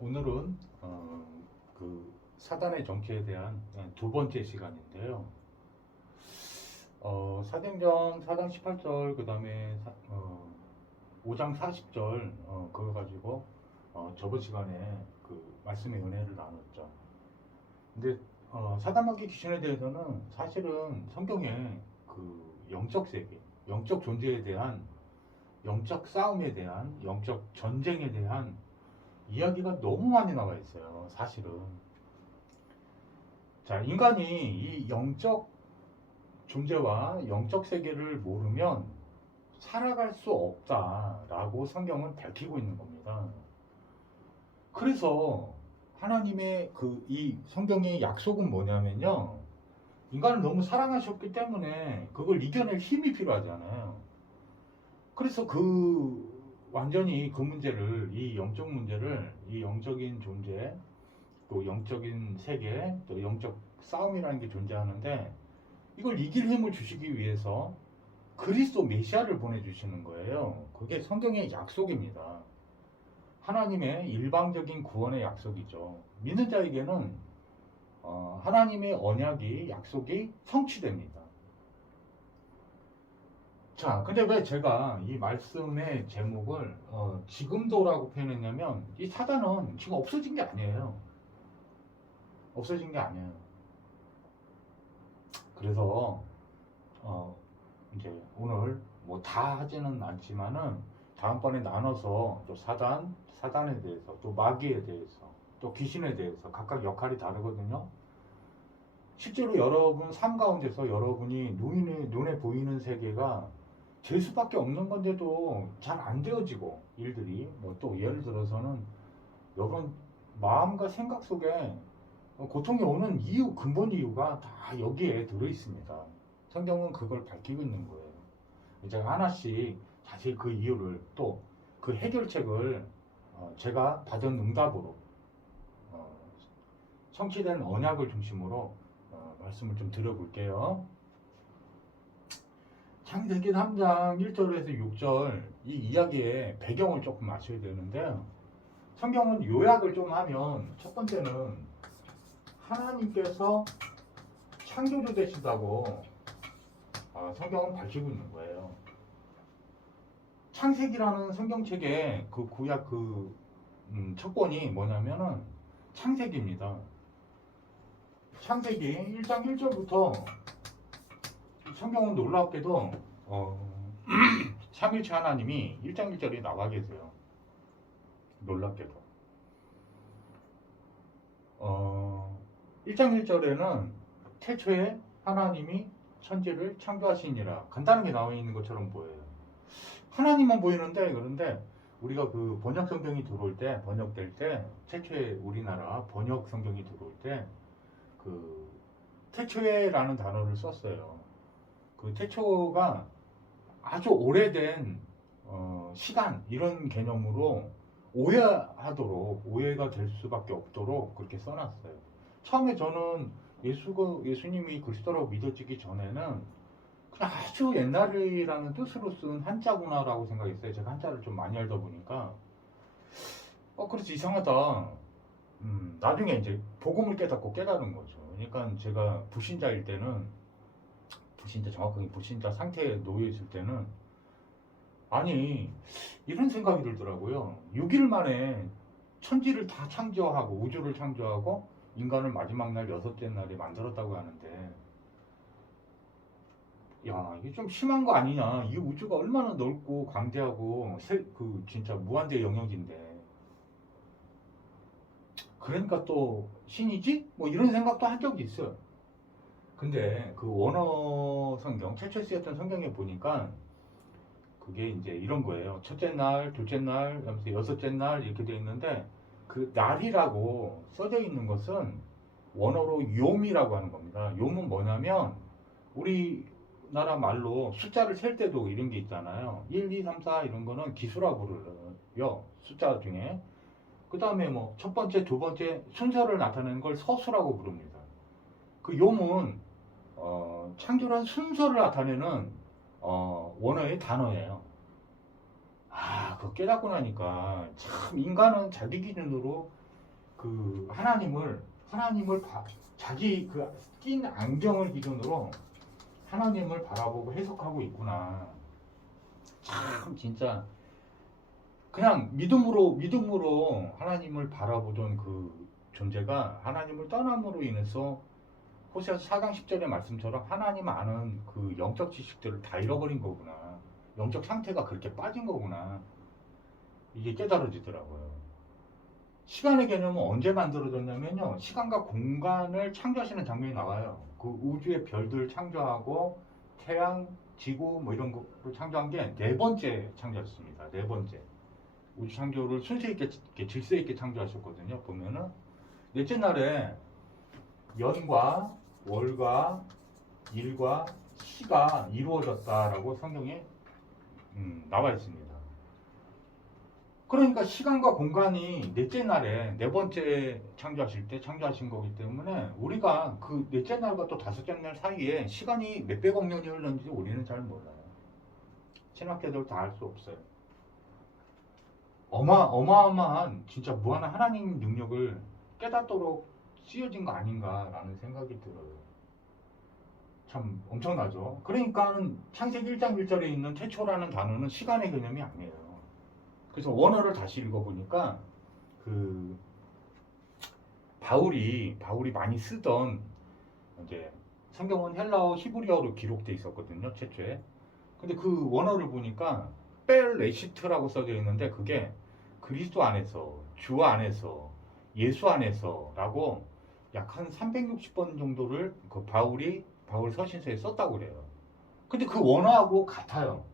오늘은 그 사단의 정체에 대한 두 번째 시간인데요. 사도행전 4장 18절 그 다음에 5장 40절 그거 가지고 저번 시간에 그 말씀의 은혜를 나눴죠. 근데 사단마귀 귀신에 대해서는 사실은 성경에 그 영적 세계, 영적 존재에 대한 영적 싸움에 대한 영적 전쟁에 대한 이야기가 너무 많이 나와 있어요. 사실은. 자, 인간이 이 영적 존재와 영적 세계를 모르면 살아갈 수 없다라고 성경은 밝히고 있는 겁니다. 그래서 하나님의 이 성경의 약속은 뭐냐면요. 인간을 너무 사랑하셨기 때문에 그걸 이겨낼 힘이 필요하잖아요. 그래서 완전히 그 문제를, 이 영적 문제를, 이 영적인 존재, 또 영적인 세계, 또 영적 싸움이라는 게 존재하는데 이걸 이길 힘을 주시기 위해서 그리스도 메시아를 보내주시는 거예요. 그게 성경의 약속입니다. 하나님의 일방적인 구원의 약속이죠. 믿는 자에게는 하나님의 언약이, 약속이 성취됩니다. 자, 근데 왜 제가 이 말씀의 제목을 지금도라고 표현했냐면 이 사단은 지금 없어진 게 아니에요. 없어진 게 아니에요. 그래서 이제 오늘 뭐 다 하지는 않지만은 다음번에 나눠서 또 사단에 대해서, 또 마귀에 대해서, 또 귀신에 대해서 각각 역할이 다르거든요. 실제로 여러분 삶 가운데서 여러분이 눈에 보이는 세계가 될 수밖에 없는 건데도 잘 안 되어지고 일들이 뭐 또 예를 들어서는 여러분 마음과 생각 속에 고통이 오는 이유, 근본 이유가 다 여기에 들어 있습니다. 성경은 그걸 밝히고 있는 거예요. 제가 하나씩 자세히 그 이유를 또 그 해결책을 제가 받은 응답으로 성취된 언약을 중심으로 말씀을 좀 드려볼게요. 창세기 3장 1절에서 6절 이 이야기의 배경을 조금 아셔야 되는데 성경은 요약을 좀 하면 첫 번째는 하나님께서 창조주 되신다고 성경은 밝히고 있는 거예요. 창세기라는 성경책의 그 구약 첫 권이 뭐냐면은 창세기입니다. 창세기 1장 1절부터 성경은 놀랍게도 삼일체 하나님이 1장 1절에 나와 계세요. 놀랍게도 1장 1절에는 태초에 하나님이 천지를 창조하시니라 간단하게 나와 있는 것처럼 보여요. 하나님만 보이는데, 그런데 우리가 그 번역 성경이 들어올 때, 번역될 때, 최초에 우리나라 번역 성경이 들어올 때 그 태초에라는 단어를 썼어요. 그 태초가 아주 오래된 시간 이런 개념으로 오해가 될 수밖에 없도록 그렇게 써놨어요. 처음에 저는 예수님이 그리스도라고 믿어지기 전에는 그냥 아주 옛날이라는 뜻으로 쓴 한자구나라고 생각했어요. 제가 한자를 좀 많이 알다 보니까 그렇지 이상하다. 나중에 이제 복음을 깨닫고 깨달은 거죠. 그러니까 제가 불신자일 때는 정확하게 불신자 상태에 놓여 있을 때는 아니 이런 생각이 들더라고요. 6일 만에 천지를 다 창조하고 우주를 창조하고 인간을 마지막 날 여섯째 날에 만들었다고 하는데 야 이게 좀 심한 거 아니냐. 이 우주가 얼마나 넓고 광대하고 진짜 무한대 영역인데 그러니까 또 신이지? 뭐 이런 생각도 한 적이 있어요. 근데 그 원어 성경, 최초에 쓰였던 성경에 보니까 그게 이제 이런 거예요. 첫째 날, 둘째 날, 그다음에 여섯째 날 이렇게 되어 있는데 그 날이라고 써져 있는 것은 원어로 욤이라고 하는 겁니다. 욤은 뭐냐면 우리나라 말로 숫자를 셀 때도 이런 게 있잖아요. 1, 2, 3, 4 이런 거는 기수라고 불러요. 숫자 중에. 그 다음에 뭐 첫 번째, 두 번째 순서를 나타내는 걸 서수라고 부릅니다. 그 욤은 창조란 순서를 나타내는 원어의 단어예요. 그거 깨닫고 나니까 참 인간은 자기 기준으로 그 하나님을 자기 그 낀 안경을 기준으로 하나님을 바라보고 해석하고 있구나. 참 진짜 그냥 믿음으로 하나님을 바라보던 그 존재가 하나님을 떠남으로 인해서 호세아서 4장 10절의 말씀처럼 하나님 아는 그 영적 지식들을 다 잃어버린 거구나. 영적 상태가 그렇게 빠진 거구나. 이게 깨달아지더라고요. 시간의 개념은 언제 만들어졌냐면요. 시간과 공간을 창조하시는 장면이 나와요. 그 우주의 별들 창조하고 태양, 지구 뭐 이런 거를 창조한 게 네 번째 창조였습니다. 네 번째. 우주 창조를 순서 있게 질서 있게 창조하셨거든요. 보면은 넷째 날에 연과 월과 일과 시가 이루어졌다라고 성경에 나와 있습니다. 그러니까 시간과 공간이 넷째 날에 네 번째 창조하실 때 창조하신 거기 때문에 우리가 그 넷째 날과 또 다섯째 날 사이에 시간이 몇백억 년이 흘렀는지 우리는 잘 몰라요. 신학자들 다 알 수 없어요. 어마어마한 진짜 무한한 하나님 능력을 깨닫도록 쓰여진 거 아닌가라는 생각이 들어요. 참 엄청나죠. 그러니까는 창세기 1장 1절에 있는 태초라는 단어는 시간의 개념이 아니에요. 그래서 원어를 다시 읽어보니까 그 바울이 많이 쓰던 이제 성경은 헬라어 히브리어로 기록돼 있었거든요. 최초에. 근데 그 원어를 보니까 벨레시트라고 써져 있는데 그게 그리스도 안에서, 주 안에서, 예수 안에서라고 약 한 360번 정도를 그 바울 서신서에 썼다고 그래요. 근데 그 원어하고 같아요.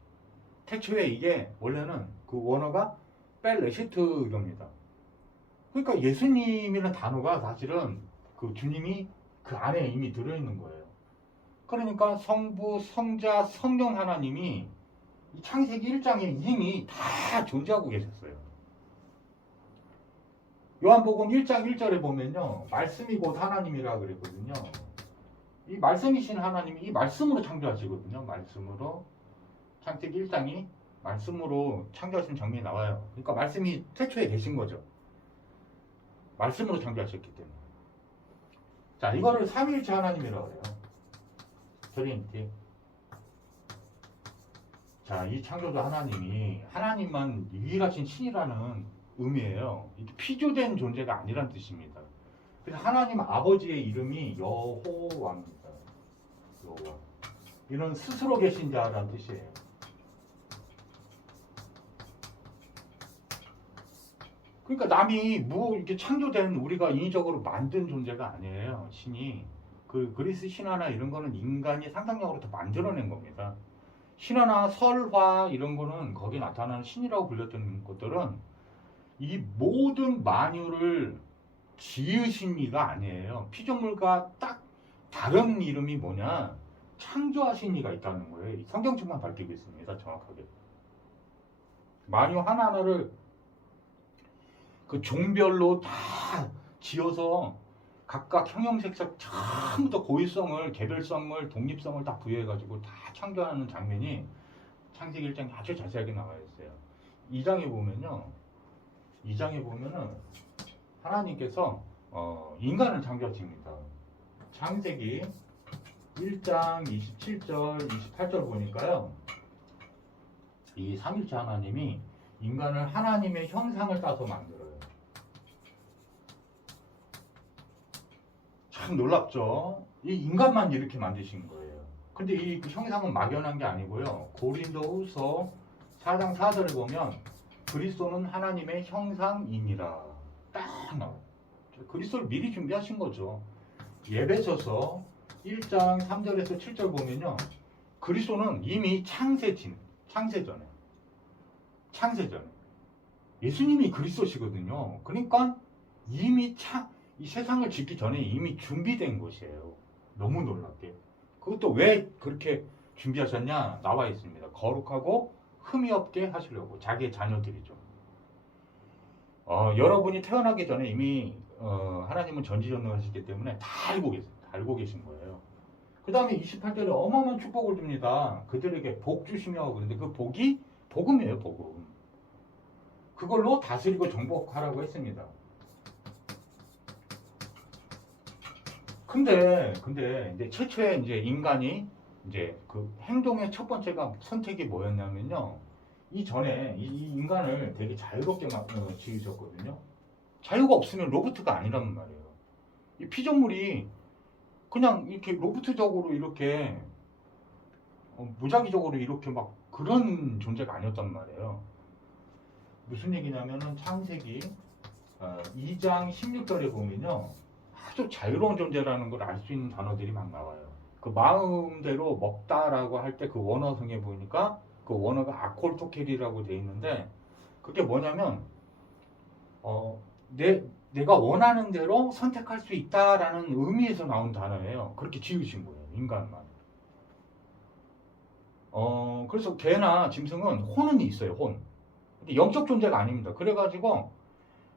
태초에 이게 원래는 그 원어가 벨레시트입니다. 그러니까 예수님이라는 단어가 사실은 그 주님이 그 안에 이미 들어있는 거예요. 그러니까 성부, 성자, 성령 하나님이 이 창세기 1장에 이미 다 존재하고 계셨어요. 요한복음 1장 1절에 보면요. 말씀이 곧 하나님이라 그랬거든요. 이 말씀이신 하나님이 이 말씀으로 창조하시거든요. 말씀으로. 창세기 1장이 말씀으로 창조하신 장면이 나와요. 그러니까 말씀이 태초에 계신 거죠. 말씀으로 창조하셨기 때문에. 자, 이거를 삼위일체 하나님이라고 해요. 트리니티. 자, 이 창조주 하나님만 유일하신 신이라는 의미예요. 이게 피조된 존재가 아니란 뜻입니다. 그래서 하나님 아버지의 이름이 여호와입니다. 여호와. 이는 스스로 계신 자라는 뜻이에요. 그러니까 남이 뭐 이렇게 창조된 우리가 인위적으로 만든 존재가 아니에요. 신이. 그 그리스 신화나 이런 거는 인간이 상상력으로 더 만들어낸 겁니다. 신화나 설화 이런 거는 거기에 나타나는 신이라고 불렸던 것들은 이 모든 만유를 지으신 이가 아니에요. 피조물과 딱 다른 이름이 뭐냐? 창조하신 이가 있다는 거예요. 성경책만 밝히고 있습니다. 정확하게. 만유 하나하나를 그 종별로 다 지어서 각각 형형색색 처음부터 고유성을, 개별성을, 독립성을 다 부여해가지고 다 창조하는 장면이 창세기 1장에 아주 자세하게 나와 있어요. 2장에 보면은 하나님께서 인간을 창조하십니다. 창세기 1장 27절, 28절 보니까요. 이 삼일체 하나님이 인간을 하나님의 형상을 따서 만들어요. 참 놀랍죠? 이 인간만 이렇게 만드신 거예요. 근데 이 형상은 막연한 게 아니고요. 고린도후서 4장 4절에 보면 그리스도는 하나님의 형상이니라 딱 나와요. 그리스도를 미리 준비하신 거죠. 예배서서 1장 3절에서 7절 보면요. 그리스도는 이미 창세전에 예수님이 그리스도시거든요. 그러니까 이미 이 세상을 짓기 전에 이미 준비된 것이에요. 너무 놀랍게. 그것도 왜 그렇게 준비하셨냐? 나와 있습니다. 거룩하고 흠이 없게 하시려고. 자기의 자녀들이죠. 여러분이 태어나기 전에 이미 하나님은 전지전능하시기 때문에 다 알고 계신 거예요. 그 다음에 28절에 어마어마한 축복을 줍니다. 그들에게 복 주시며 그런데 그 복이 복음이에요. 복음. 그걸로 다스리고 정복하라고 했습니다. 근데 이제 최초에 이제 인간이 이제 그 행동의 첫 번째가 선택이 뭐였냐면요. 이전에 이 인간을 되게 자유롭게 지으셨거든요. 자유가 없으면 로봇가 아니란 말이에요. 이 피조물이 그냥 이렇게 로봇적으로 이렇게 무작위적으로 이렇게 막 그런 존재가 아니었단 말이에요. 무슨 얘기냐면은 창세기 2장 16절에 보면요. 아주 자유로운 존재라는 걸 알 수 있는 단어들이 막 나와요. 그 마음대로 먹다라고 할 때 그 원어성에 보니까 그 원어가 아콜토켈이라고 돼 있는데 그게 뭐냐면 내가 원하는 대로 선택할 수 있다라는 의미에서 나온 단어예요. 그렇게 지으신 거예요. 인간만. 그래서 개나 짐승은 혼은 있어요. 혼. 근데 영적 존재가 아닙니다. 그래가지고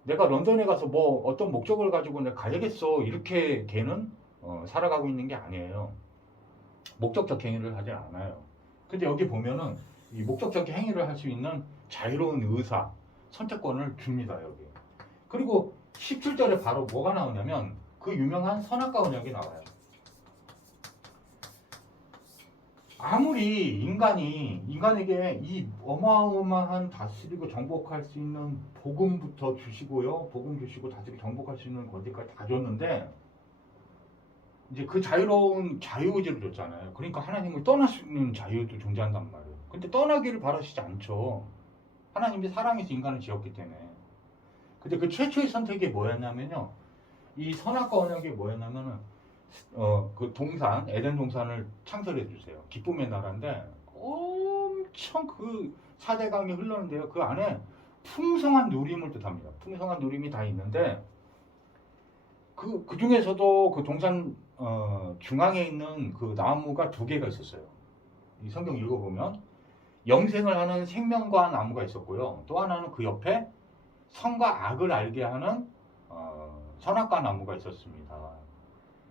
내가 런던에 가서 뭐 어떤 목적을 가지고 내가 가야겠어 이렇게 걔는 살아가고 있는 게 아니에요. 목적적 행위를 하지 않아요. 근데 여기 보면은 이 목적적 행위를 할 수 있는 자유로운 의사, 선택권을 줍니다. 여기. 그리고 17절에 바로 뭐가 나오냐면 그 유명한 선악과 언약이 나와요. 아무리 인간에게 이 어마어마한 다스리고 정복할 수 있는 복음부터 주시고요. 복음 주시고 다스리고 정복할 수 있는 것들까지 다 줬는데 이제 그 자유로운 자유의지를 줬잖아요. 그러니까 하나님을 떠날 수 있는 자유도 존재한단 말이에요. 근데 떠나기를 바라시지 않죠. 하나님이 사랑해서 인간을 지었기 때문에. 근데 그 최초의 선택이 뭐였냐면요. 이 선악과 언약이 뭐였냐면은 그 동산, 에덴 동산을 창설해 주세요. 기쁨의 나라인데 엄청 그 4대 강이 흘렀는데요. 그 안에 풍성한 누림을 뜻합니다. 풍성한 누림이 다 있는데 그 중에서도 그 동산 중앙에 있는 그 나무가 2개가 있었어요. 이 성경 읽어보면 영생을 하는 생명과 나무가 있었고요. 또 하나는 그 옆에 선과 악을 알게 하는 선악과 나무가 있었습니다.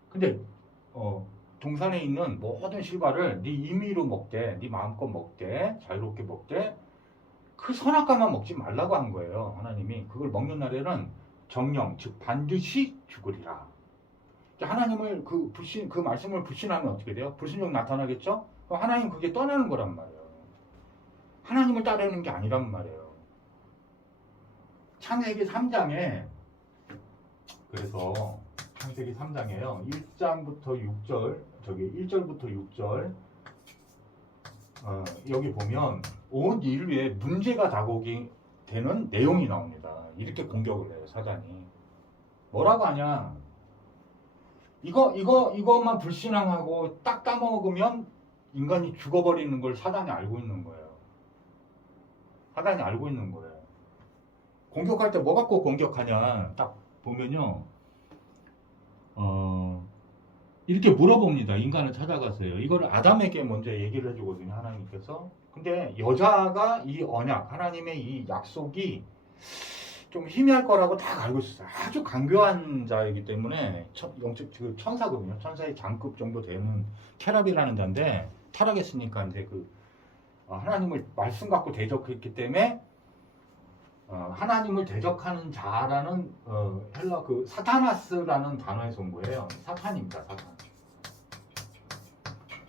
근데 동산에 있는 모든 실과를 네 임의로 먹되, 네 마음껏 먹되, 자유롭게 먹되 그 선악과만 먹지 말라고 한 거예요. 하나님이 그걸 먹는 날에는 정령, 즉 반드시 죽으리라. 하나님을 그 말씀을 불신하면 어떻게 돼요? 불신령 나타나겠죠? 그럼 하나님 그게 떠나는 거란 말이에요. 하나님을 따르는 게 아니란 말이에요. 창세기 3장에 그래서 창세기 3장에요. 1장부터 6절, 저기 1절부터 6절 여기 보면 온 인류에 문제가 다가오게 되는 내용이 나옵니다. 이렇게 공격을 해요, 사단이. 뭐라고 하냐? 이것만 불신앙하고 딱 따먹으면 인간이 죽어버리는 걸 사단이 알고 있는 거예요. 사단이 알고 있는 거예요. 공격할 때 뭐 갖고 공격하냐? 딱 보면요. 이렇게 물어봅니다. 인간을 찾아가서요. 이거를 아담에게 먼저 얘기를 해주거든요. 하나님께서. 근데 여자가 이 언약, 하나님의 이 약속이 좀 희미할 거라고 다 알고 있었어요. 아주 강교한 자이기 때문에 영적 천사거든요. 천사의 장급 정도 되는 캐랍이라는 자인데 타락했으니까 이제 하나님을 말씀 갖고 대적했기 때문에 하나님을 대적하는 자라는 헬라 사타나스라는 단어에서 온 거예요. 사탄입니다. 사탄.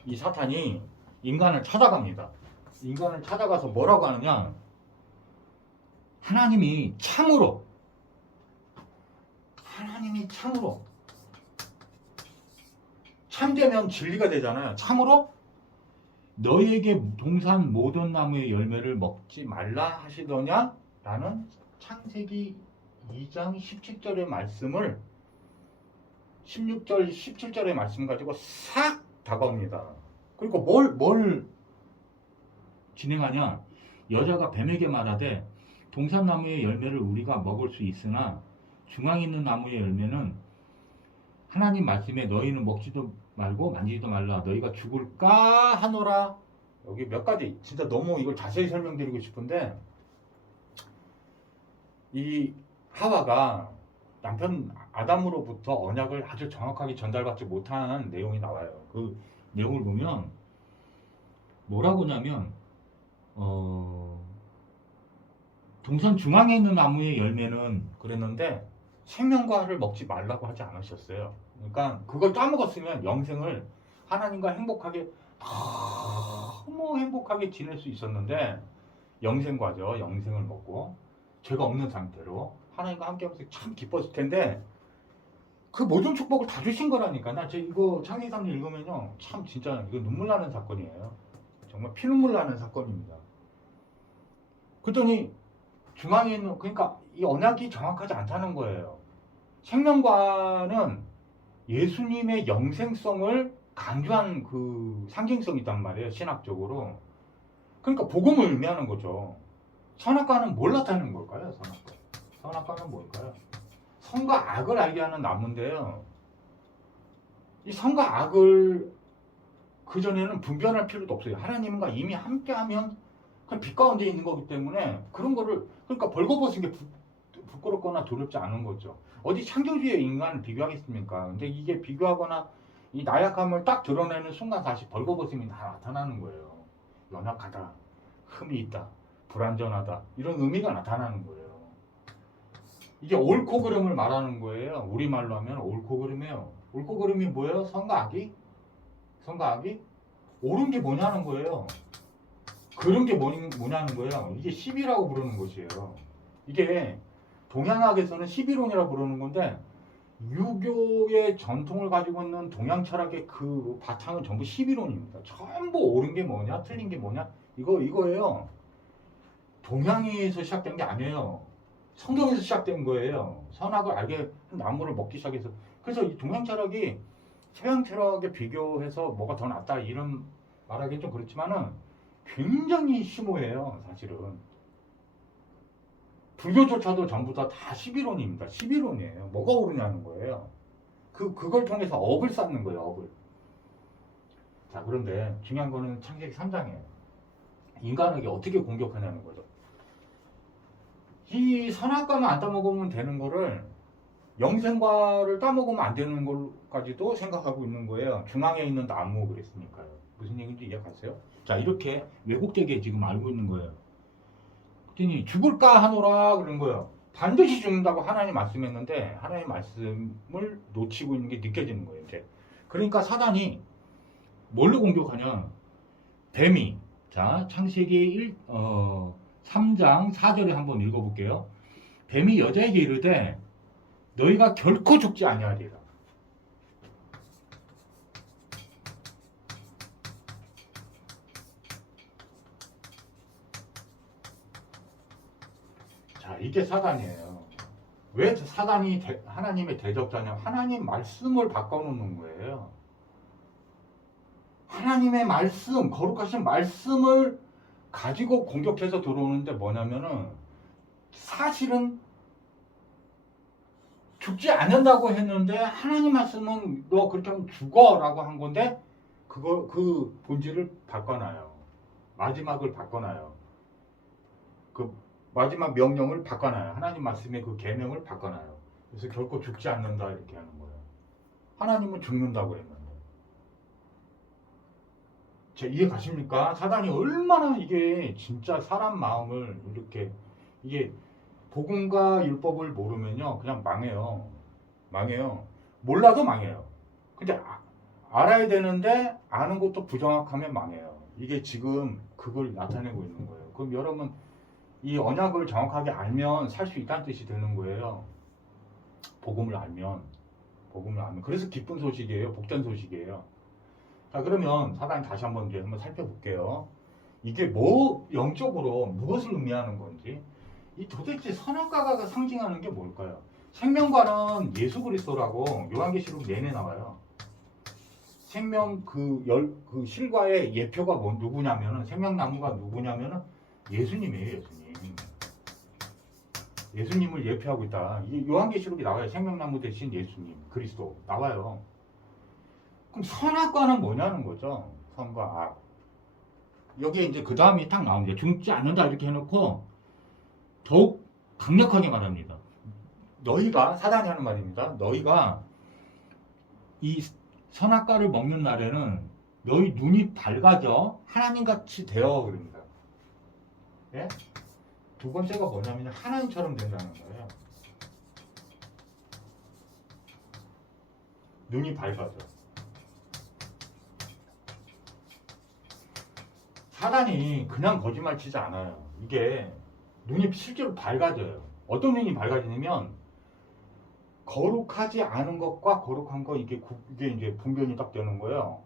이 사탄이 인간을 찾아갑니다. 인간을 찾아가서 뭐라고 하느냐? 하나님이 참으로 참되면 진리가 되잖아요. 참으로 너희에게 동산 모든 나무의 열매를 먹지 말라 하시더냐? 라는 창세기 2장 17절의 말씀을 16절, 17절의 말씀 가지고 싹 다가옵니다. 그리고 뭘 진행하냐? 여자가 뱀에게 말하되 동산나무의 열매를 우리가 먹을 수 있으나 중앙에 있는 나무의 열매는 하나님 말씀에 너희는 먹지도 말고 만지지도 말라 너희가 죽을까 하노라. 여기 몇 가지 진짜 너무 이걸 자세히 설명드리고 싶은데 이 하와가 남편 아담으로부터 언약을 아주 정확하게 전달받지 못한 내용이 나와요. 그 내용을 보면 뭐라고 하냐면 동산 중앙에 있는 나무의 열매는 그랬는데 생명과를 먹지 말라고 하지 않으셨어요. 그러니까 그걸 따먹었으면 영생을 하나님과 행복하게 너무 행복하게 지낼 수 있었는데 영생과죠. 영생을 먹고 죄가 없는 상태로 하나님과 함께하면서 참 기뻤을 텐데 그 모든 축복을 다 주신 거라니까. 나 이거 창세기 3장 읽으면요 참 진짜 이거 눈물 나는 사건이에요. 정말 피눈물 나는 사건입니다. 그랬더니 중앙에 있는 그러니까 이 언약이 정확하지 않다는 거예요. 생명과는 예수님의 영생성을 강조한 그 상징성이 있단 말이에요. 신학적으로. 그러니까 복음을 의미하는 거죠. 선악과는 뭘 나타내는 걸까요? 선악과. 선악과는 뭘까요? 선과 악을 알게 하는 나무인데요. 이 선과 악을 그전에는 분별할 필요도 없어요. 하나님과 이미 함께하면 그냥 빛 가운데 있는 거기 때문에 그런 거를 그러니까 벌거벗은 게 부끄럽거나 두렵지 않은 거죠. 어디 창조주의 인간을 비교하겠습니까? 근데 이게 비교하거나 이 나약함을 딱 드러내는 순간 다시 벌거벗음이 다 나타나는 거예요. 연약하다, 흠이 있다, 불완전하다 이런 의미가 나타나는 거예요. 이게 옳고 그름을 말하는 거예요. 우리말로 하면 옳고 그름이에요. 옳고 그름이 뭐예요? 선과 악이? 선과 악이? 옳은 게 뭐냐는 거예요. 그런 게 뭐냐는 거예요. 이게 10이라고 부르는 것이에요. 이게 동양학에서는 11원이라고 부르는 건데 유교의 전통을 가지고 있는 동양 철학의 그 바탕은 전부 11원입니다. 전부 옳은 게 뭐냐, 틀린 게 뭐냐 이거예요. 동양에서 시작된 게 아니에요. 성경에서 시작된 거예요. 선악을 알게 한 나무를 먹기 시작해서. 그래서 이 동양 철학이 서양 철학에 비교해서 뭐가 더 낫다 이런 말하기 좀 그렇지만은 굉장히 심오해요. 사실은. 불교조차도 전부 다 11원입니다. 11원이에요. 뭐가 옳으냐는 거예요. 그걸 통해서 업을 쌓는 거예요. 업을. 자, 그런데 중요한 거는 창세기 3장이에요. 인간에게 어떻게 공격하냐는 거죠. 이 선악과만 안 따먹으면 되는 거를 영생과를 따먹으면 안 되는 걸까지도 생각하고 있는 거예요. 중앙에 있는 나무 그랬으니까요. 무슨 얘기인지 이해가세요? 자, 이렇게 왜곡되게 지금 알고 있는 거예요. 그랬더니 죽을까 하노라 그런 거예요. 반드시 죽는다고 하나님 말씀했는데 하나님 말씀을 놓치고 있는 게 느껴지는 거예요. 이제. 그러니까 사단이 뭘로 공격하냐? 뱀이. 자, 창세기 3장 4절에 한번 읽어볼게요. 뱀이 여자에게 이르되 너희가 결코 죽지 아니하리라. 자, 이게 사단이에요. 왜 사단이 하나님의 대적자냐면 하나님 말씀을 바꿔놓는 거예요. 하나님의 말씀, 거룩하신 말씀을 가지고 공격해서 들어오는데 뭐냐면은 사실은 죽지 않는다고 했는데 하나님 말씀은 너 그렇게 하면 죽어라고 한 건데 그 본질을 바꿔놔요. 마지막을 바꿔놔요. 그 마지막 명령을 바꿔놔요. 하나님 말씀의 그 계명을 바꿔놔요. 그래서 결코 죽지 않는다 이렇게 하는 거예요. 하나님은 죽는다고 했는데. 제 이해 가십니까? 사단이 얼마나 이게 진짜 사람 마음을 이렇게 이게 복음과 율법을 모르면요 그냥 망해요. 망해요. 몰라도 망해요. 근데 알아야 되는데 아는 것도 부정확하면 망해요. 이게 지금 그걸 나타내고 있는 거예요. 그럼 여러분 이 언약을 정확하게 알면 살 수 있다는 뜻이 되는 거예요. 복음을 알면 그래서 기쁜 소식이에요. 복된 소식이에요. 자, 그러면 사단이 다시 한번 살펴볼게요. 이게 뭐 영적으로 무엇을 의미하는 건지 이 도대체 선악과가 상징하는 게 뭘까요? 생명과는 예수 그리스도라고 요한계시록 내내 나와요. 생명 그 실과의 예표가 누구냐면은 생명나무가 누구냐면은 예수님이에요. 예수님을 예표하고 있다. 이 요한계시록이 나와요. 생명나무 대신 예수님, 그리스도 나와요. 그럼 선악과는 뭐냐는 거죠. 선과 악. 여기에 이제 그 다음이 딱 나옵니다. 죽지 않는다 이렇게 해놓고 더욱 강력하게 말합니다. 너희가 사단이 하는 말입니다. 너희가 이 선악과를 먹는 날에는 너희 눈이 밝아져 하나님같이 되어 그럽니다. 예? 두 번째가 뭐냐면 하나님처럼 된다는 거예요. 눈이 밝아져. 사단이 그냥 거짓말 치지 않아요. 이게 눈이 실제로 밝아져요. 어떤 눈이 밝아지냐면 거룩하지 않은 것과 거룩한 거 이게 이제 분별이 딱 되는 거예요.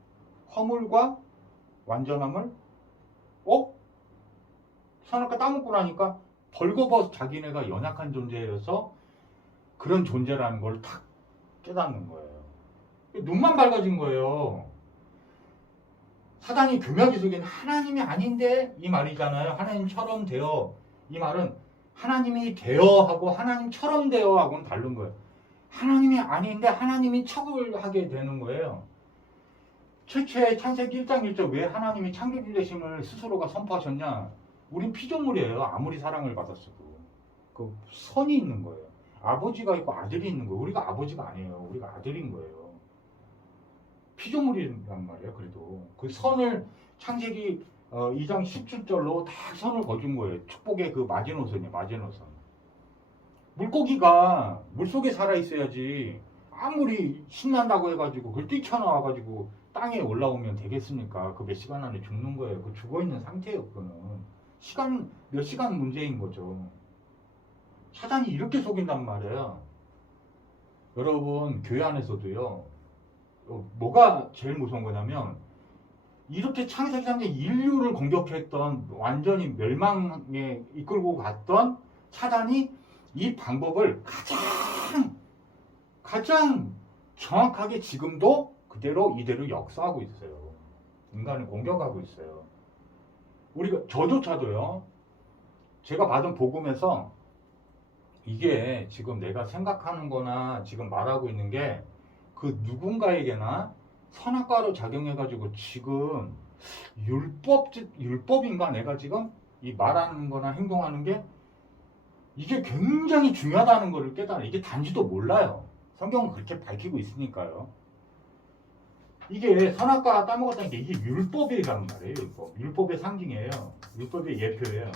허물과 완전함을 선악과 따먹고 나니까 벌거벗 자기네가 연약한 존재여서 그런 존재라는 걸 탁 깨닫는 거예요. 눈만 밝아진 거예요. 사단이 교묘하게 속이는 하나님이 아닌데 이 말이잖아요. 하나님처럼 되어. 이 말은 하나님이 되어 하고 하나님처럼 되어 하고는 다른 거예요. 하나님이 아닌데 하나님이 척을 하게 되는 거예요. 최초의 창세기 1장 1절 왜 하나님이 창조주 되심을 스스로가 선포하셨냐? 우린 피조물이에요. 아무리 사랑을 받았어도. 그 선이 있는 거예요. 아버지가 있고 아들이 있는 거예요. 우리가 아버지가 아니에요. 우리가 아들인 거예요. 피조물이란 말이에요. 그래도 그 선을 창세기 2장 17절로 다 선을 거둔 거예요. 축복의 그 마지노선이에요. 마지노선. 물고기가 물속에 살아 있어야지 아무리 신난다고 해가지고 그걸 뛰쳐나와가지고 땅에 올라오면 되겠습니까? 그 몇 시간 안에 죽는 거예요. 그 죽어있는 상태예요. 그거는 몇 시간 문제인 거죠. 사단이 이렇게 속인단 말이에요. 여러분 교회 안에서도요. 뭐가 제일 무서운 거냐면 이렇게 창세기 3년 인류를 공격했던 완전히 멸망에 이끌고 갔던 사단이 이 방법을 가장 정확하게 지금도 그대로 이대로 역사하고 있어요. 인간을 공격하고 있어요. 우리가 저조차도요. 제가 받은 복음에서 이게 지금 내가 생각하는 거나 지금 말하고 있는 게 그 누군가에게나 선악과로 작용해가지고 지금 율법인가 내가 지금 이 말하는 거나 행동하는 게 이게 굉장히 중요하다는 것을 깨달아요. 이게 단지도 몰라요. 성경은 그렇게 밝히고 있으니까요. 이게 선악과 따먹었다는 게 이게 율법이라는 말이에요. 율법의 상징이에요. 율법의 예표예요.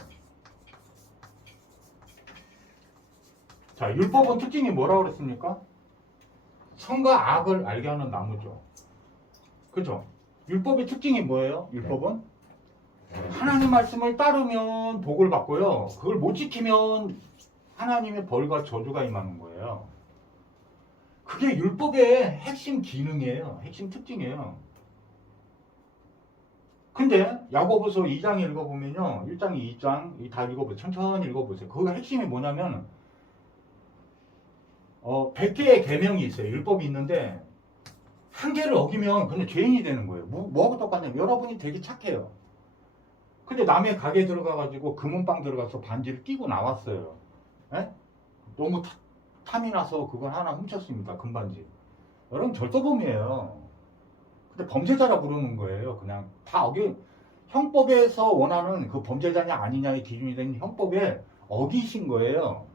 자, 율법은 특징이 뭐라고 그랬습니까? 선과 악을 알게 하는 나무죠. 그죠? 율법의 특징이 뭐예요? 율법은 하나님 말씀을 따르면 복을 받고요. 그걸 못 지키면 하나님의 벌과 저주가 임하는 거예요. 그게 율법의 핵심 기능이에요. 핵심 특징이에요. 근데 야고보서 2장 읽어보면요. 1장, 2장 다 읽어보세요. 천천히 읽어보세요. 거기가 핵심이 뭐냐면 100개의 계명이 있어요. 율법이 있는데 한 개를 어기면 그냥 죄인이 되는 거예요. 뭐하고 똑같냐면 여러분이 되게 착해요. 근데 남의 가게에 들어가가지고 금은방 들어가서 반지를 끼고 나왔어요. 에? 너무 탐이 나서 그걸 하나 훔쳤습니다. 금반지. 여러분 절도범이에요. 근데 범죄자라 부르는 거예요. 그냥 다 형법에서 원하는 그 범죄자냐 아니냐의 기준이 된 형법에 어기신 거예요.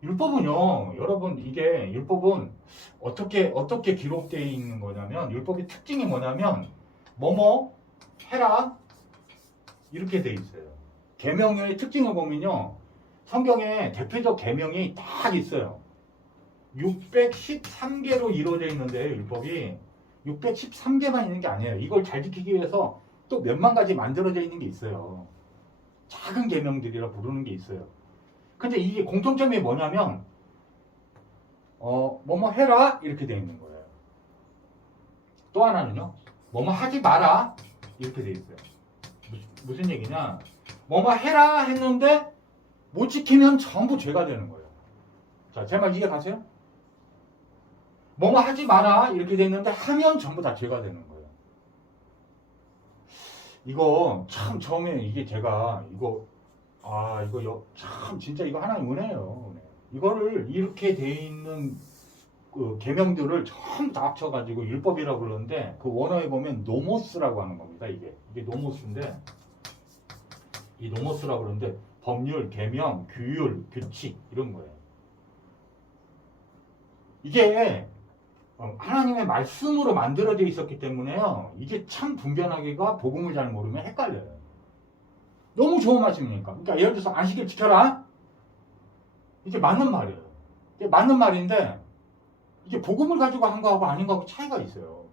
율법은요, 여러분, 이게 율법은 어떻게 기록되어 있는 거냐면, 율법의 특징이 뭐냐면, 뭐뭐 해라, 이렇게 돼 있어요. 계명의 특징을 보면요, 성경에 대표적 계명이 딱 있어요. 613개로 이루어져 있는데, 율법이 613개만 있는 게 아니에요. 이걸 잘 지키기 위해서 또 몇만 가지 만들어져 있는 게 있어요. 작은 계명들이라 부르는 게 있어요. 근데 이게 공통점이 뭐냐면 뭐뭐 해라 이렇게 되어 있는 거예요. 또 하나는요. 뭐뭐 하지 마라 이렇게 되어 있어요. 무슨 얘기냐? 뭐뭐 해라 했는데 못 지키면 전부 죄가 되는 거예요. 자, 제 말 이해 가세요? 뭐뭐 하지 마라 이렇게 되어 있는데 하면 전부 다 죄가 되는 거예요. 이거 참 처음에 이게 제가 이거 참 진짜 이거 하나님 은혜예요. 이거를 이렇게 돼 있는 그 계명들을 전부 다 합쳐가지고 율법이라고 그러는데 그 원어에 보면 노모스라고 하는 겁니다. 이게 노모스인데 이 노모스라고 그러는데 법률, 계명, 규율, 규칙 이런 거예요. 이게 하나님의 말씀으로 만들어져 있었기 때문에요. 이게 참 분별하기가 복음을 잘 모르면 헷갈려요. 너무 좋은 말씀이니까. 그러니까 예를 들어서 안식일 지켜라. 이게 맞는 말이에요. 이게 맞는 말인데 이게 복음을 가지고 한 거하고 아닌 거하고 차이가 있어요.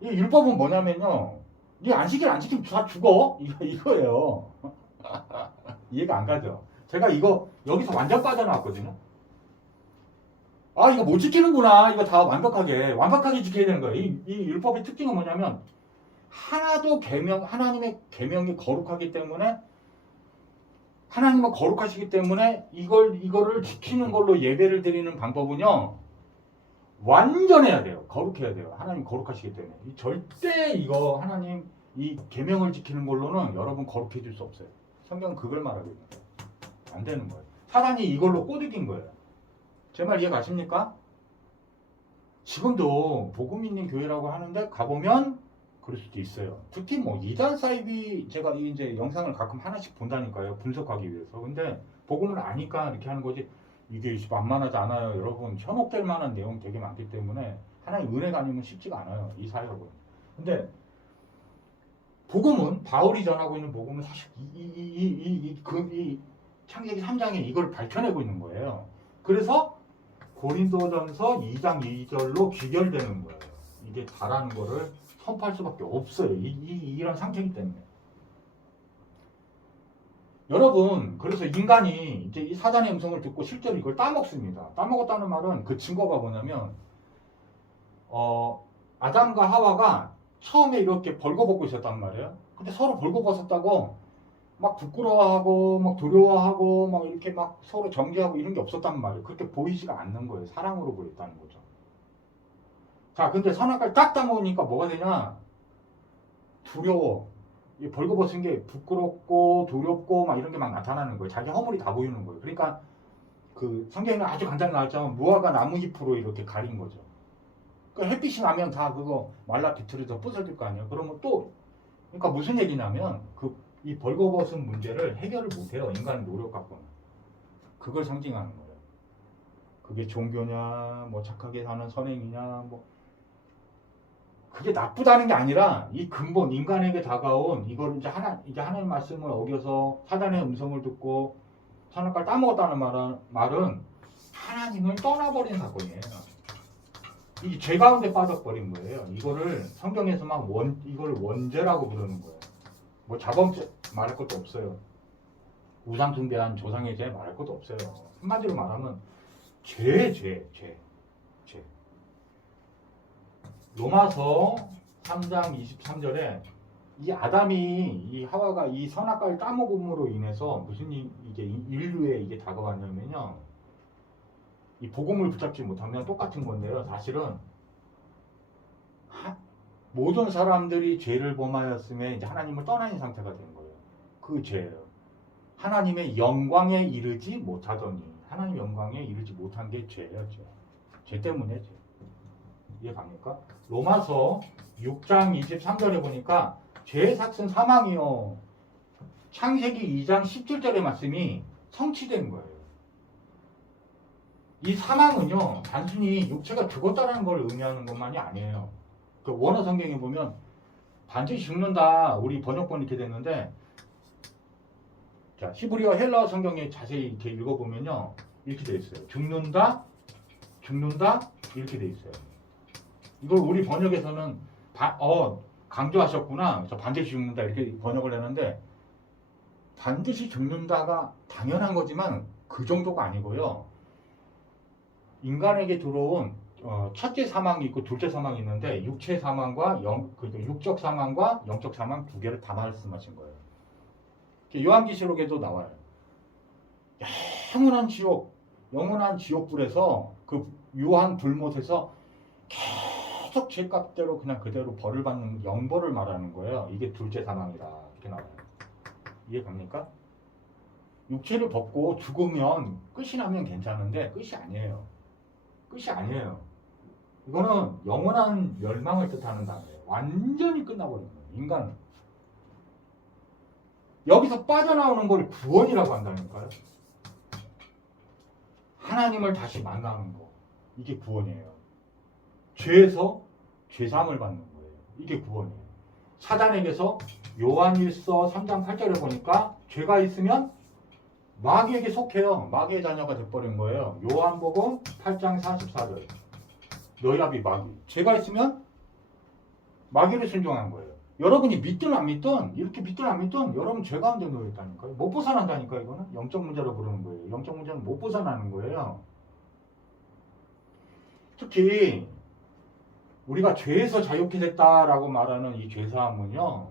이 율법은 뭐냐면요. 이 안식일 안 지키면 다 죽어. 이거예요. 이해가 안 가죠? 제가 이거 여기서 완전 빠져나왔거든요. 아, 이거 못 지키는구나. 이거 다 완벽하게 지켜야 되는 거예요. 이 율법의 특징은 뭐냐면 하나도 하나님의 계명이 거룩하기 때문에 하나님은 거룩하시기 때문에 이거를 지키는 걸로 예배를 드리는 방법은요. 완전해야 돼요. 거룩해야 돼요. 하나님 거룩하시기 때문에. 절대 이거 하나님 이 계명을 지키는 걸로는 여러분 거룩해질 수 없어요. 성경은 그걸 말하고 있는 거예요. 안 되는 거예요. 사단이 이걸로 꼬드긴 거예요. 제 말 이해 가십니까? 지금도 복음 있는 교회라고 하는데 가보면 그럴 수도 있어요. 특히 뭐 이단 사이비 제가 이제 영상을 가끔 하나씩 본다니까요. 분석하기 위해서. 근데 복음을 아니까 이렇게 하는 거지. 이게 만만하지 않아요. 여러분 현혹될 만한 내용 되게 많기 때문에 하나님 은혜가 아니면 쉽지가 않아요. 이 사역은. 근데 복음은 바울이 전하고 있는 복음은 사실 이 창세기 3장에 이걸 밝혀내고 있는 거예요. 그래서 고린도전서 2장 2절로 귀결되는 거예요. 이게 다라는 거를 선포할 수밖에 없어요. 이런 상태이기 때문에. 여러분, 그래서 인간이 이제 이 사단의 음성을 듣고 실제로 이걸 따먹습니다. 따먹었다는 말은 그 증거가 뭐냐면, 아담과 하와가 처음에 이렇게 벌거벗고 있었단 말이에요. 근데 서로 벌거벗었다고 막 부끄러워하고, 막 두려워하고, 막 이렇게 막 서로 정죄하고 이런 게 없었단 말이에요. 그렇게 보이지가 않는 거예요. 사랑으로 보였다는 거죠. 자, 근데 선악과를 딱 따먹으니까 뭐가 되냐? 두려워. 이 벌거벗은 게 부끄럽고 두렵고 막 이런 게 막 나타나는 거예요. 자기 허물이 다 보이는 거예요. 그러니까 그 성경에는 아주 간단히 나왔지만 무화과 나무 잎으로 이렇게 가린 거죠. 그 햇빛이 나면 다 그거 말라 비틀어져 부서질 거 아니에요. 그러면 또 그러니까 무슨 얘기냐면 이 벌거벗은 문제를 해결을 못해요. 인간의 노력 갖고는. 그걸 상징하는 거예요. 그게 종교냐, 뭐 착하게 사는 선행이냐, 뭐 그게 나쁘다는 게 아니라 이 근본 인간에게 다가온 이걸 이제 하나님 말씀을 어겨서 사단의 음성을 듣고 선악과를 따먹었다는 말은 하나님을 떠나버린 사건이에요. 이 죄 가운데 빠져버린 거예요. 이거를 성경에서 이걸 원죄라고 부르는 거예요. 뭐 자범죄 말할 것도 없어요. 우상 숭배한 조상의 죄 말할 것도 없어요. 한마디로 말하면 죄. 로마서 3장 23절에 이 아담이 이 하와가 이 선악과를 따먹음으로 인해서 무슨 이게 인류에 이게 다가왔냐면요. 이 복음을 붙잡지 못하면 똑같은 건데요. 사실은 모든 사람들이 죄를 범하였음에 이제 하나님을 떠나는 상태가 된 거예요. 그 죄예요. 하나님의 영광에 이르지 못하더니 하나님 영광에 이르지 못한 게 죄예요. 죄 때문에 죄. 이해 갑니까? 로마서 6장 23절에 보니까 죄의 삭은 사망이요. 창세기 2장 17절의 말씀이 성취된 거예요. 이 사망은요, 단순히 육체가 죽었다는 걸 의미하는 것만이 아니에요. 그 원어 성경에 보면 반드시 죽는다. 우리 번역본 이렇게 됐는데, 자, 히브리어 헬라어 성경에 자세히 이렇게 읽어보면요, 이렇게 돼 있어요. 죽는다, 이렇게 돼 있어요. 이걸 우리 번역에서는 강조하셨구나. 저 반드시 죽는다 이렇게 번역을 했는데 반드시 죽는다가 당연한 거지만 그 정도가 아니고요. 인간에게 들어온 첫째 사망이 있고 둘째 사망이 있는데 육체 사망과 육적 사망과 영적 사망 두 개를 다 말씀하신 거예요. 요한계시록에도 나와요. 영원한 지옥불에서 그 유한 불못에서 계속 죄값대로 그냥 그대로 벌을 받는 영벌을 말하는 거예요. 이게 둘째 사망이다. 이렇게 나와요. 이해 갑니까? 육체를 벗고 죽으면 끝이 나면 괜찮은데 끝이 아니에요. 이거는 영원한 멸망을 뜻하는 단어예요. 완전히 끝나버리는 거예요. 인간은. 여기서 빠져나오는 걸 구원이라고 한다니까요. 하나님을 다시 만나는 거. 이게 구원이에요. 죄에서 죄사함을 받는 거예요. 이게 구원이에요. 사단에게서 요한일서 3장 8절에 보니까 죄가 있으면 마귀에게 속해요. 마귀의 자녀가 돼버린 거예요. 요한복음 8장 44절. 여야비 마귀. 죄가 있으면 마귀를 순종한 거예요. 여러분이 믿든 안 믿든 이렇게 믿든 안 믿든 여러분 죄 가운데 놓여 있다니까요. 못 벗어난다니까. 이거는 영적 문제로 부르는 거예요. 영적 문제는 못 벗어나는 거예요. 특히 우리가 죄에서 자유케 됐다라고 말하는 이 죄사함은요,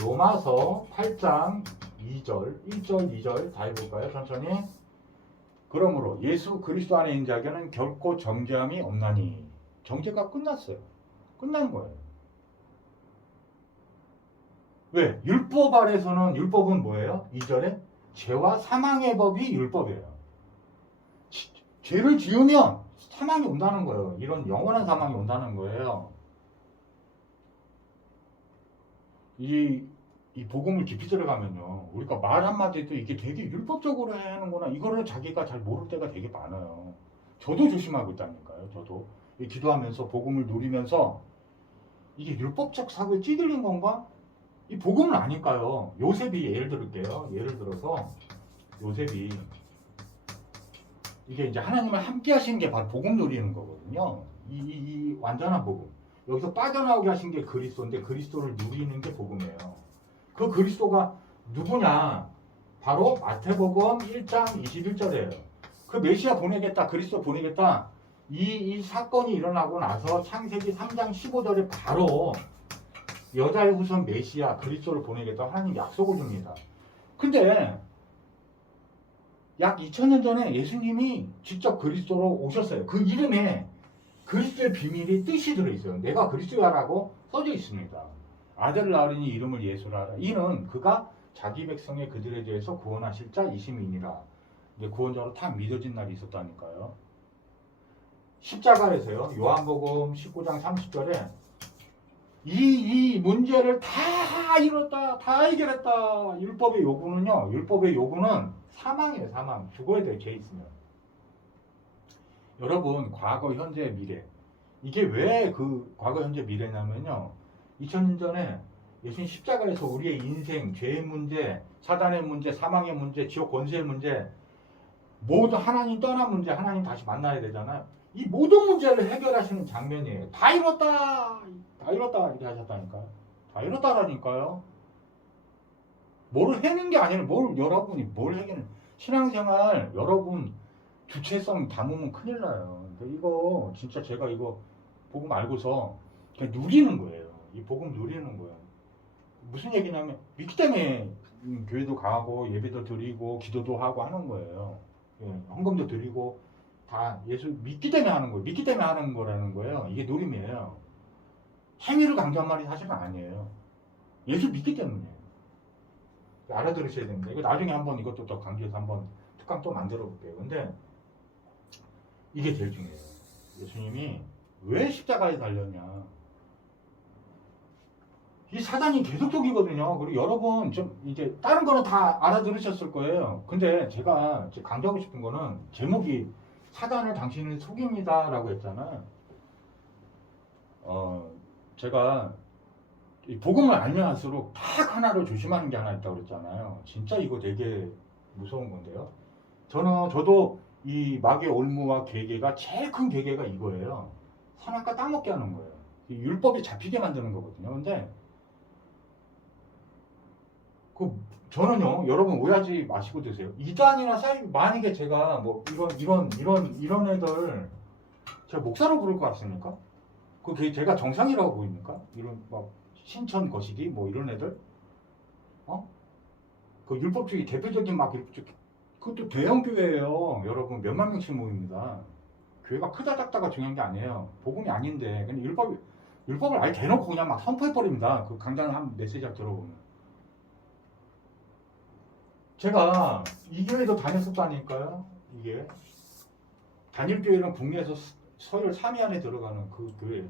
로마서 8장 2절, 1절, 2절 다 해볼까요? 천천히. 그러므로 예수 그리스도 안에 있는 자에게는 결코 정죄함이 없나니. 정죄가 끝났어요. 끝난 거예요. 왜? 율법 아래서는, 율법은 뭐예요? 2절에 죄와 사망의 법이 율법이에요. 죄를 지으면 사망이 온다는 거예요. 이런 영원한 사망이 온다는 거예요. 이 복음을 깊이 들어가면요, 우리가 말 한마디도 이게 되게 율법적으로 해야 하는구나, 이거를 자기가 잘 모를 때가 되게 많아요. 저도 조심하고 있다니까요. 저도 기도하면서 복음을 누리면서 이게 율법적 사고에 찌들린 건가? 이 복음은 아닐까요? 요셉이 예를 들을게요. 예를 들어서 요셉이 이게 이제 하나님을 함께 하시는 게 바로 복음 누리는 거거든요. 이 완전한 복음. 여기서 빠져나오게 하신 게 그리스도인데 그리스도를 누리는 게 복음이에요. 그 그리스도가 누구냐? 바로 마태복음 1장 21절이에요. 그 메시아 보내겠다, 그리스도 보내겠다. 이 사건이 일어나고 나서 창세기 3장 15절에 바로 여자의 후손 메시아 그리스도를 보내겠다 하나님 약속을 줍니다. 근데 약 2000년 전에 예수님이 직접 그리스도로 오셨어요. 그 이름에 그리스도의 비밀이 뜻이 들어있어요. 내가 그리스도야라고 써져 있습니다. 아들을 낳으리니 이름을 예수라 하라. 이는 그가 자기 백성의 그들에 대해서 구원하실 자 이심이니라. 이제 구원자로 다 믿어진 날이 있었다니까요. 십자가에서요. 요한복음 19장 30절에 이 문제를 다 이뤘다, 다 해결했다. 율법의 요구는요. 율법의 요구는 사망이에요. 사망. 죽어야 돼요. 죄 있으면. 여러분, 과거, 현재, 미래. 이게 왜 그 과거, 현재, 미래냐면요. 2000년 전에 예수님 십자가에서 우리의 인생, 죄의 문제, 사단의 문제, 사망의 문제, 지옥 권세의 문제, 모두 하나님 떠난 문제, 하나님 다시 만나야 되잖아요. 이 모든 문제를 해결하시는 장면이에요. 다 이뤘다! 다 이뤘다! 이렇게 하셨다니까요. 다 이뤘다라니까요. 뭘 해는 게 아니라 여러분이 뭘 해결해. 신앙생활 여러분 주체성 담으면 큰일 나요. 이거 진짜 제가 이거 복음 알고서 그냥 누리는 거예요. 이 복음 누리는 거예요. 무슨 얘기냐면 믿기 때문에 교회도 가고 예배도 드리고 기도도 하고 하는 거예요. 예, 헌금도 드리고 다 예수 믿기 때문에 하는 거예요. 믿기 때문에 하는 거라는 거예요. 이게 노림이에요. 행위를 강조한 말이 사실은 아니에요. 예수 믿기 때문이에요. 알아들으셔야 됩니다. 이거 나중에 한번 이것도 더 강조해서 한번 특강 또 만들어 볼게요. 근데 이게 제일 중요해요. 예수님이 왜 십자가에 달렸냐. 이 사단이 계속적이거든요. 그리고 여러분 좀 이제 다른 거는 다 알아들으셨을 거예요. 근데 제가 강조하고 싶은 거는 제목이 사단을 당신은 속입니다라고 했잖아요. 제가 이 복음을 알면 할수록 딱 하나를 조심하는 게 하나 있다고 그랬잖아요. 진짜 이거 되게 무서운 건데요. 저도 이 마귀의 올무와 계계가 제일 큰 계계가 이거예요. 선악과 따먹게 하는 거예요. 이 율법이 잡히게 만드는 거거든요. 근데 저는요, 여러분 오해하지 마시고 드세요. 이단이나 만약에 제가 뭐 이런 애들 제가 목사로 부를 것 같습니까? 그게 제가 정상이라고 보입니까? 이런 막 신천 거시기 뭐 이런 애들, 그 율법주의 대표적인 막 그것도 대형 교회예요. 여러분 몇만 명씩 모입니다. 교회가 크다 작다가 중요한 게 아니에요. 복음이 아닌데 근데 율법을 아예 대놓고 그냥 막 선포해 버립니다. 그 강단을 한 메시지가 들어보면. 제가 이 교회도 다녔었다니까요. 이게 단일교회는 국내에서 서열 3위 안에 들어가는 그 교회,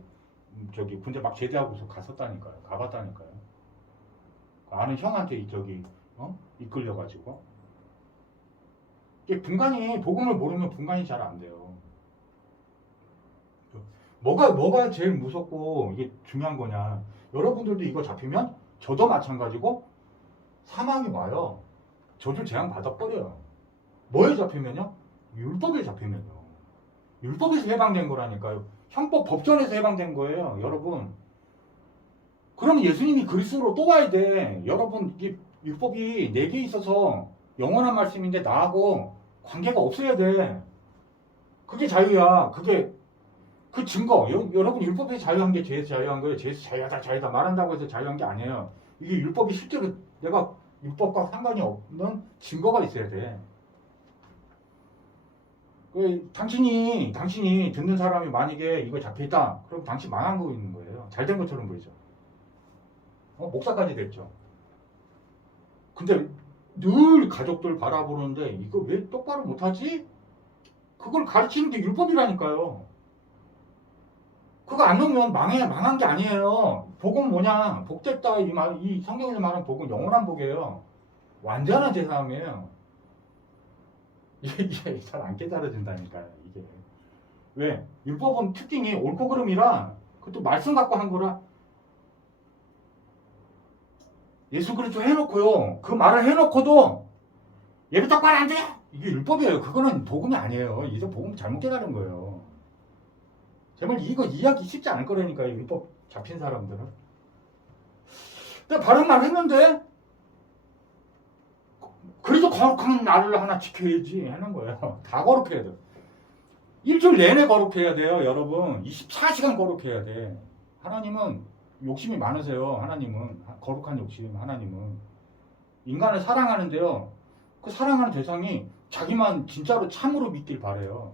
저기 군대 막 제대하고서 갔었다니까요. 가봤다니까요. 아는 형한테 이끌려가지고. 이게 분간이 복음을 모르면 분간이 잘 안 돼요. 뭐가 제일 무섭고 이게 중요한 거냐? 여러분들도 이거 잡히면 저도 마찬가지고 사망이 와요. 저주 재앙 받아버려요. 뭐에 잡히면요? 율법에 잡히면요. 율법에서 해방된 거라니까요. 형법 법전에서 해방된 거예요, 여러분. 그러면 예수님이 그리스도로 또 와야 돼. 여러분, 이 율법이 내게 있어서 영원한 말씀인데 나하고 관계가 없어야 돼. 그게 자유야. 그게 그 증거. 여러분, 율법에서 자유한 게 죄에서 자유한 거예요. 죄에서 자유하다 자유다 말한다고 해서 자유한 게 아니에요. 이게 율법이 실제로 내가 율법과 상관이 없는 증거가 있어야 돼. 당신이 듣는 사람이 만약에 이거 잡혀있다, 그럼 당신 망한 거 있는 거예요. 잘된 것처럼 보이죠. 목사까지 됐죠. 근데 늘 가족들 바라보는데 이거 왜 똑바로 못하지? 그걸 가르치는 게 율법이라니까요. 그거 안 넣으면 망한 게 아니에요. 복은 뭐냐? 복됐다. 이 성경에서 말하는 복은 영원한 복이에요. 완전한 제사함이에요. 이게 잘 안 깨달아진다니까요. 이게. 왜? 율법은 특징이 옳고 그름이라, 그것도 말씀 갖고 한 거라. 예수 그리스도 해놓고요. 그 말을 해놓고도 예배 똑바로 안 돼! 이게 율법이에요. 그거는 복음이 아니에요. 이제 복음 잘못 깨달은 거예요. 정말 이거 이해하기 쉽지 않을 거라니까요. 율법 잡힌 사람들은. 내가 바른 말 했는데 그래도 거룩한 날을 하나 지켜야지 하는 거예요. 다 거룩해야 돼요. 일주일 내내 거룩해야 돼요. 여러분 24시간 거룩해야 돼. 하나님은 욕심이 많으세요. 하나님은 거룩한 욕심. 하나님은 인간을 사랑하는데요. 그 사랑하는 대상이 자기만 진짜로 참으로 믿길 바래요.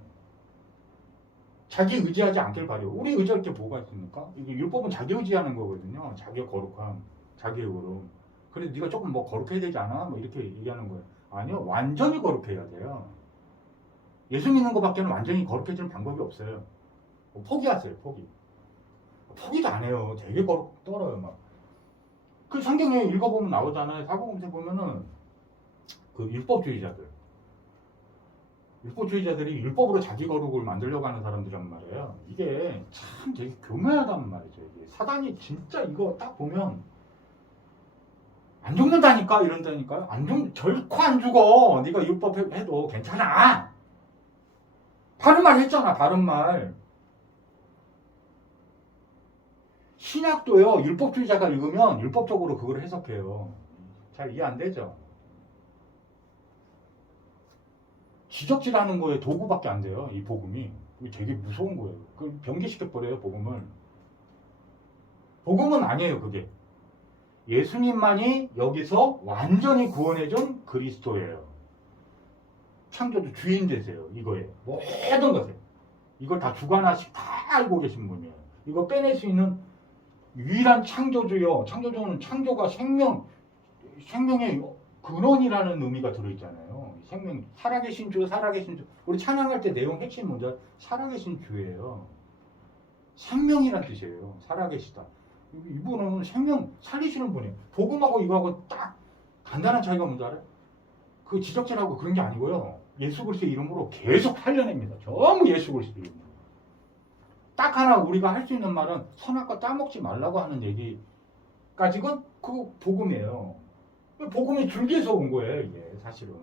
자기 의지하지 않길 바래요. 우리 의지할 게 뭐가 있습니까? 이게 율법은 자기 의지하는 거거든요. 자기의 거룩함, 자기의 의로. 그래서 네가 조금 뭐 거룩해야 되지 않아? 뭐 이렇게 얘기하는 거예요. 아니요, 완전히 거룩해야 돼요. 예수 믿는 것밖에는 완전히 거룩해지는 방법이 없어요. 포기하세요, 포기. 포기도 안 해요. 되게 떨어요, 막. 그 성경에 읽어보면 나오잖아요. 사복음서 보면은 그 율법주의자들이 율법으로 자기 거룩을 만들려고 하는 사람들이란 말이에요. 이게 참 되게 교묘하단 말이죠. 이게 사단이 진짜 이거 딱 보면 안 죽는다니까 이런다니까요. 결코 안 죽어. 네가 율법 해도 괜찮아. 바른 말 했잖아. 바른 말. 신약도요. 율법주의자가 읽으면 율법적으로 그걸 해석해요. 잘 이해 안 되죠? 지적질하는 거에 도구밖에 안 돼요. 이 복음이. 되게 무서운 거예요. 그 변개시켜버려요. 복음을. 복음은 아니에요. 그게. 예수님만이 여기서 완전히 구원해준 그리스도예요. 창조주 주인 되세요. 이거에 모든 것에. 이걸 다 주관하시고 다 알고 계신 분이에요. 이거 빼낼 수 있는 유일한 창조주요. 창조주는 창조가 생명의 근원이라는 의미가 들어있잖아요. 생명, 살아계신 주, 살아계신 주. 우리 찬양할 때 내용 핵심 먼저 살아계신 주예요. 생명이란 뜻이에요. 살아계시다. 이분은 생명 살리시는 분이에요. 복음하고 이거하고 딱 간단한 차이가 뭔지 알아요? 그 지적질하고 그런 게 아니고요. 예수 그리스도의 이름으로 계속 살려냅니다. 전부 예수 그리스도의 이름으로. 딱 하나 우리가 할 수 있는 말은 선악과 따먹지 말라고 하는 얘기까지는 그 복음이에요. 복음의 줄기에서 온 거예요. 이게 사실은.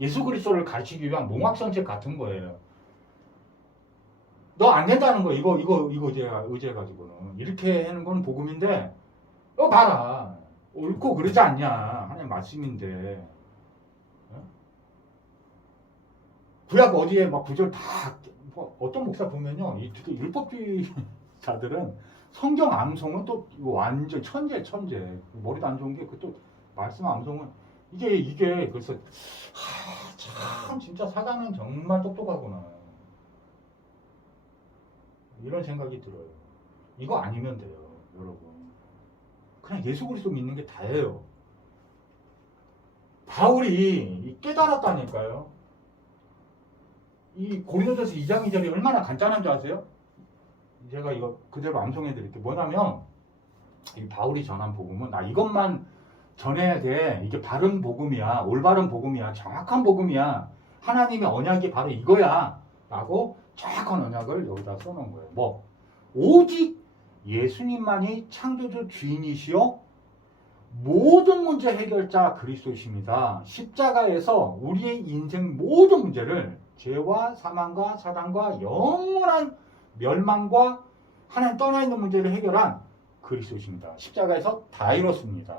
예수 그리스도를 가르치기 위한 몽학선책 같은 거예요. 너 안 된다는 거 이거 의지해가지고는 이렇게 하는 건 복음인데 봐라 옳고 그러지 않냐 하나님 말씀인데 구약 어디에 막 구절 다 어떤 목사 보면요 특히 율법주의자들은 성경 암송은 또 완전 천재 머리도 안 좋은 게 그 또 말씀 암송은 이게 그래서 참 진짜 사단은 정말 똑똑하구나. 이런 생각이 들어요. 이거 아니면 돼요, 여러분. 그냥 예수 그리스도 믿는 게 다예요. 바울이 깨달았다니까요. 이 고린도전서 2장 2절이 얼마나 간단한 줄 아세요? 제가 이거 그대로 암송해 드릴게요. 뭐냐면 이 바울이 전한 복음은 나 이것만 전해야 돼. 이게 바른 복음이야. 올바른 복음이야. 정확한 복음이야. 하나님의 언약이 바로 이거야. 라고 정확한 언약을 여기다 써놓은 거예요. 뭐 오직 예수님만이 창조주 주인이시요 모든 문제 해결자 그리스도이십니다. 십자가에서 우리의 인생 모든 문제를 죄와 사망과 사단과 영원한 멸망과 하나님 떠나 있는 문제를 해결한 그리스도이십니다. 십자가에서 다 이뤘습니다.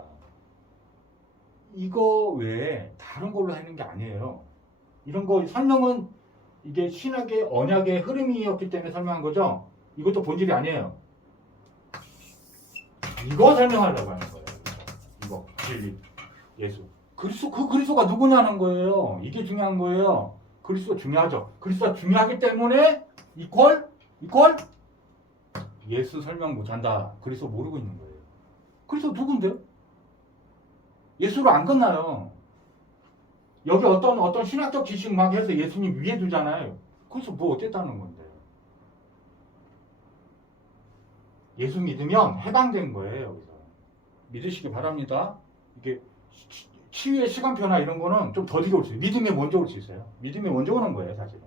이거 외에 다른 걸로 하는 게 아니에요. 이런 거 설명은 이게 신학의 언약의 흐름이었기 때문에 설명한 거죠. 이것도 본질이 아니에요. 이거 설명하려고 하는 거예요. 이거 진리, 예수. 그리스도, 그 그리스도가 누구냐는 거예요. 이게 중요한 거예요. 그리스도 중요하죠. 그리스도가 중요하기 때문에 이퀄 예수 설명 못한다. 그리스도 모르고 있는 거예요. 그리스도 누군데? 예수로 안 끝나요. 여기 어떤 신학적 지식 막 해서 예수님 위에 두잖아요. 그래서 뭐 어땠다는 건데? 예수 믿으면 해방된 거예요. 여기서 믿으시기 바랍니다. 이게 치유의 시간표나 이런 거는 좀 더디게 올 수 있어요. 믿음이 먼저 올 수 있어요. 믿음이 먼저 오는 거예요, 사실은.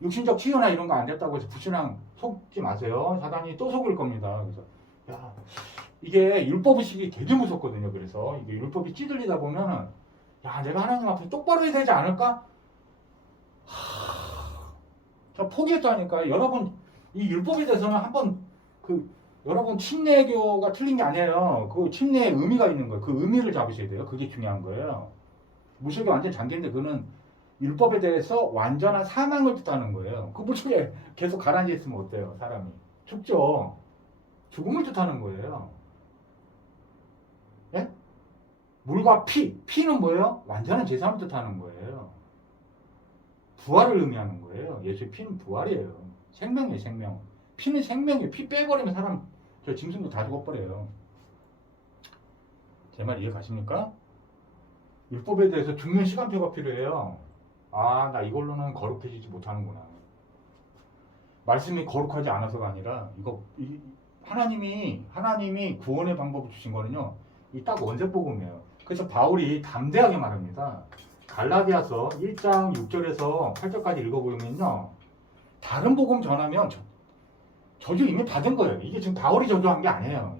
육신적 치유나 이런 거 안 됐다고 해서 불신앙 속지 마세요. 사단이 또 속을 겁니다. 그래서 야, 이게 율법의식이 되게 무섭거든요. 그래서 이게 율법이 찌들리다 보면은 야, 내가 하나님 앞에 똑바로 해야 되지 않을까? 저 포기했다니까. 여러분 이 율법에 대해서는 한번 여러분 침례교가 틀린 게 아니에요. 그 침례의 의미가 있는 거예요. 그 의미를 잡으셔야 돼요. 그게 중요한 거예요. 무속이 완전 잔계인데 그는 율법에 대해서 완전한 사망을 뜻하는 거예요. 그 무속에 계속 가라앉아 있으면 어때요? 사람이 죽죠. 죽음을 뜻하는 거예요. 예? 물과 피는 뭐예요? 완전한 제사를 뜻하는 거예요. 부활을 의미하는 거예요. 예수의 피는 부활이에요. 생명이에요, 생명. 피는 생명이에요. 피 빼버리면 사람 저 짐승도 다 죽어버려요. 제 말 이해 가십니까? 율법에 대해서 죽는 시간표가 필요해요. 아, 나 이걸로는 거룩해지지 못하는구나. 말씀이 거룩하지 않아서가 아니라 하나님이 구원의 방법을 주신 거는요. 이 딱 원죄복음이에요. 그래서 바울이 담대하게 말합니다. 갈라디아서 1장 6절에서 8절까지 읽어보면요. 다른 복음 전하면 저주 이미 받은 거예요. 이게 지금 바울이 저주한 게 아니에요.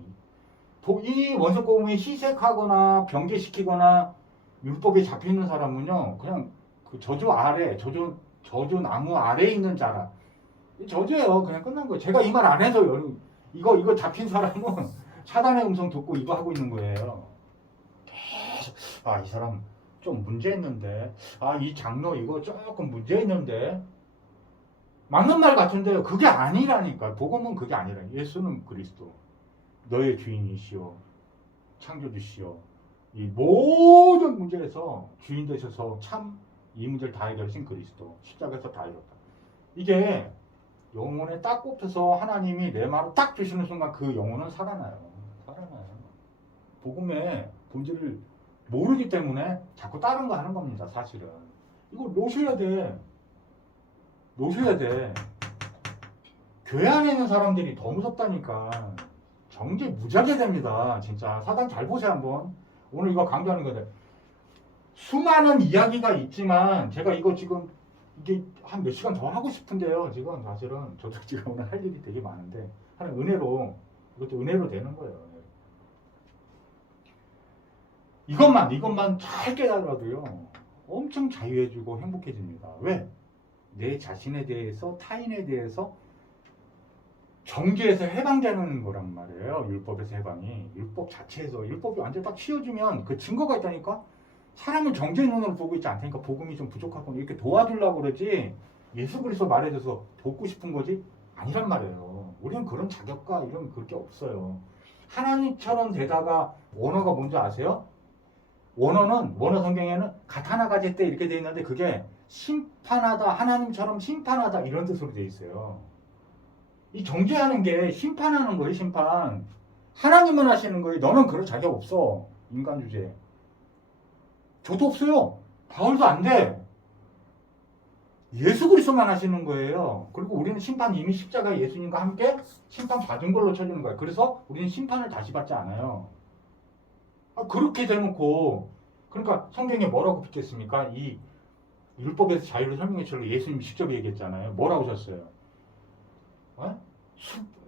이 원죄복음이 희색하거나 변개시키거나 율법에 잡혀있는 사람은요. 그냥 그 저주 나무 아래에 있는 자라. 저주예요. 그냥 끝난 거예요. 제가 이 말 안 해서요. 이거 잡힌 사람은 사단의 음성 듣고 이거 하고 있는 거예요. 계속 이 사람 좀 문제 있는데, 이 장로 이거 조금 문제 있는데, 맞는 말 같은데요. 그게 아니라니까. 복음은 그게 아니라. 예수는 그리스도, 너의 주인이시오, 창조주시오. 이 모든 문제에서 주인 되셔서 참 이 문제를 다 해결하신 그리스도, 십자가에서 다 이뤘다. 이게 영혼에 딱 꼽혀서 하나님이 내 말을 딱 주시는 순간 그 영혼은 살아나요. 복음의 본질을 모르기 때문에 자꾸 다른 거 하는 겁니다. 사실은 이거 놓으셔야 돼. 교회 안에 있는 사람들이 더 무섭다니까. 정죄 무지하게 됩니다. 진짜 사단 잘 보세요 한번. 오늘 이거 강조하는 건데 수많은 이야기가 있지만 제가 이거 지금 이게 한 몇 시간 더 하고 싶은데요. 지금 사실은 저도 지금 오늘 할 일이 되게 많은데 하는 이것도 은혜로 되는 거예요. 이것만 잘 깨달아도요. 엄청 자유해지고 행복해집니다. 왜? 내 자신에 대해서 타인에 대해서 정죄에서 해방되는 거란 말이에요. 율법에서 해방이. 율법 자체에서 율법이 완전 딱 치워주면 그 증거가 있다니까. 사람은 정죄의 눈으로 보고 있지 않다니까. 복음이 좀 부족하고 이렇게 도와주려고 그러지 예수 그리스도 말해줘서 돕고 싶은 거지 아니란 말이에요. 우리는 그런 자격과 이런 그렇게 없어요. 하나님처럼 되다가 원어가 뭔지 아세요? 원어 성경에는 가타나 가질 때 이렇게 돼 있는데 그게 심판하다, 하나님처럼 심판하다 이런 뜻으로 돼 있어요. 이 정죄하는 게 심판하는 거예요. 심판. 하나님만 하시는 거예요. 너는 그럴 자격 없어. 인간 주제. 저도 없어요. 바울도 안 돼. 예수 그리스도만 하시는 거예요. 그리고 우리는 심판 이미 십자가 예수님과 함께 심판 받은 걸로 쳐주는 거예요. 그래서 우리는 심판을 다시 받지 않아요. 그렇게 대놓고 그러니까 성경에 뭐라고 빗겠습니까? 이 율법에서 자유를 설명해 주려고 예수님이 직접 얘기했잖아요. 뭐라고 하셨어요?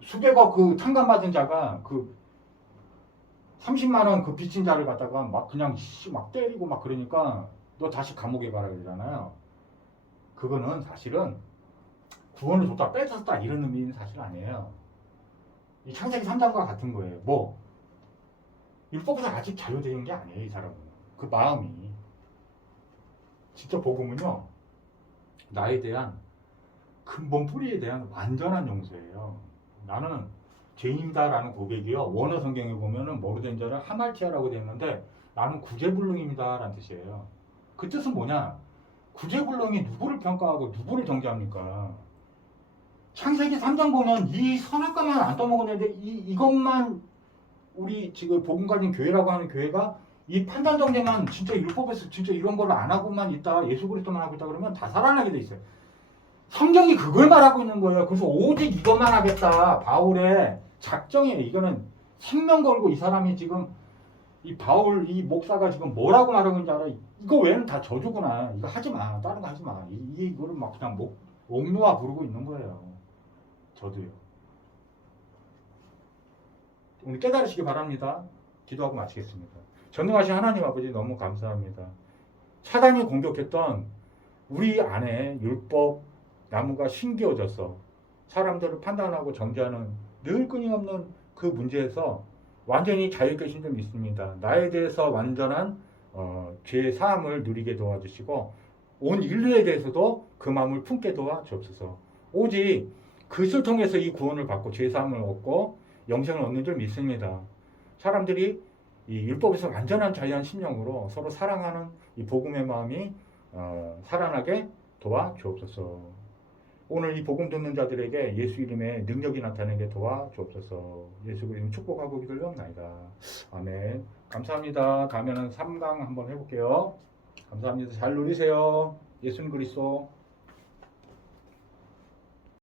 수백억 그 탕감받은 자가 그 30만 원 그 빚진 자를 갖다가 막 그냥 막 때리고 막 그러니까 너 다시 감옥에 가라 그러잖아요. 그거는 사실은 구원을 줬다 뺏었다 이런 의미는 사실 아니에요. 이 창세기 3장과 같은 거예요. 뭐 율법에서 아직 자유되는 게 아니에요. 이 사람은 그 마음이. 진짜 복음은요 나에 대한 근본 뿌리에 대한 완전한 용서예요. 나는 죄인이다라는 고백이요. 원어 성경에 보면은 뭐로 된 자를 하말티아라고 되어 있는데 나는 구제불능입니다라는 뜻이에요. 그 뜻은 뭐냐? 구제불능이 누구를 평가하고 누구를 정죄합니까? 창세기 3장 보면 이 선악과만 안 떠먹었는데 이것만 우리 지금 복음 가진 교회라고 하는 교회가 이 판단 정죄만 진짜 율법에서 진짜 이런 걸 안 하고만 있다 예수 그리스도만 하고 있다 그러면 다 살아나게 돼 있어요. 성경이 그걸 말하고 있는 거예요. 그래서 오직 이것만 하겠다. 바울의 작정이에요. 이거는 생명 걸고 이 사람이 지금 이 바울 이 목사가 지금 뭐라고 말하고 있는지 알아? 이거 외에는 다 저주구나. 이거 하지 마. 다른 거 하지 마. 이거를 막 그냥 옥놓아 부르고 있는 거예요. 저도요. 오늘 깨달으시기 바랍니다. 기도하고 마치겠습니다. 전능하신 하나님 아버지 너무 감사합니다. 사단이 공격했던 우리 안에 율법 나무가 심겨져서 사람들을 판단하고 정죄하는 늘 끊임없는 그 문제에서 완전히 자유케 하신 점 있습니다. 나에 대해서 완전한 죄 사함을 누리게 도와주시고 온 인류에 대해서도 그 마음을 품게 도와주옵소서. 오직 그것을 통해서 이 구원을 받고 죄 사함을 얻고 영생을 얻는 줄 믿습니다. 사람들이 이 율법에서 완전한 자유한 심령으로 서로 사랑하는 이 복음의 마음이 살아나게 도와주옵소서. 오늘 이 복음 듣는 자들에게 예수 이름의 능력이 나타나게 도와주옵소서. 예수 그리스도 축복하고 기도하옵나이다. 아멘. 감사합니다. 다음에는 3강 한번 해볼게요. 감사합니다. 잘 누리세요. 예수님 그리스도.